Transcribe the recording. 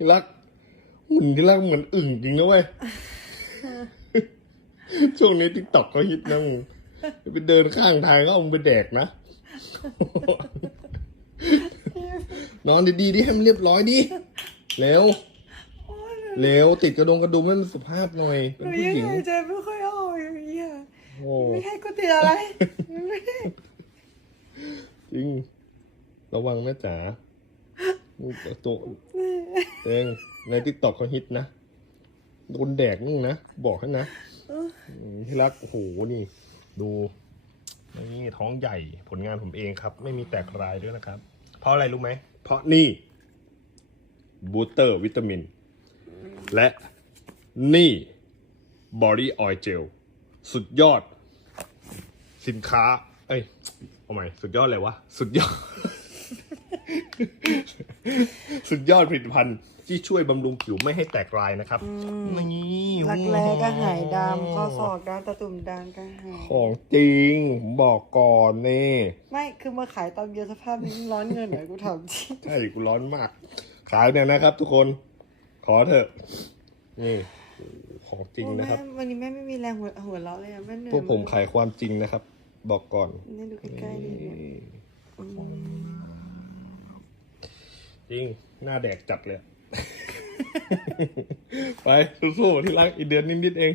ที่รักหุ่นที่รักเหมือนอึ่งจริงนะเว้ยช่วงนี้ทิกตอกเขาฮิตนะมึงไปเดินข้างทางก็เอามึงไปแดกนะนอนดีๆดิให้มันเรียบร้อยดิเร็วเร็วติดกระดงกระดุมให้มันสุภาพหน่อยหเป็นนูผู้ยังหญิงหายใจไม่ค่อยออกอย่างนี้อะโอ้ไม่ให้กูติดอะไรไม่ให้จริงระวังนะจ๋าตัว เองในทิกตอกเขาฮิตนะโดนแดกนึงนะ บอกให้นะอืมที่รักโอ้โหนี่ ดูนี่ท้องใหญ่ผลงานผมเองครับ ไม่มีแตกรายด้วยนะครับ เพราะอะไรรู้ไหม เพราะนี่บูสเตอร์วิตามิน และนี่บอดี้ออยล์เจลสุดยอด สินค้า เอ้ยเอาใหม่สุดยอดเลยวะ สุดยอด สุดยอดผลิตภัณฑ์ที่ช่วยบำรุงผิวไม่ให้แตกรายนะครับนี่รักแร้ก็หายดำข้อศอกดำตะตุ่มดำก็หาย ของจริงผมบอกก่อนนี่ไม่คือมาขายตอนเย็นสภาพนี้ร้อนเงินเหรอกูถามจริงใช่กูร้อนมาก ขายเนี่ยนะครับ ทุกคนขอเถอะ นี่ของจริงนะครับ โอ้แม่วันนี้แม่ไม่มีแรงหัวหัวเราะเลยอะแม่เหนื่อยพวกผมากขายความจริงนะครับ บอกก่อน นี่ดูใกล้ๆดิ จริง หน้าแดกจัดเลย ไปสู้ๆที่รักอีกเดือนนิดๆเอง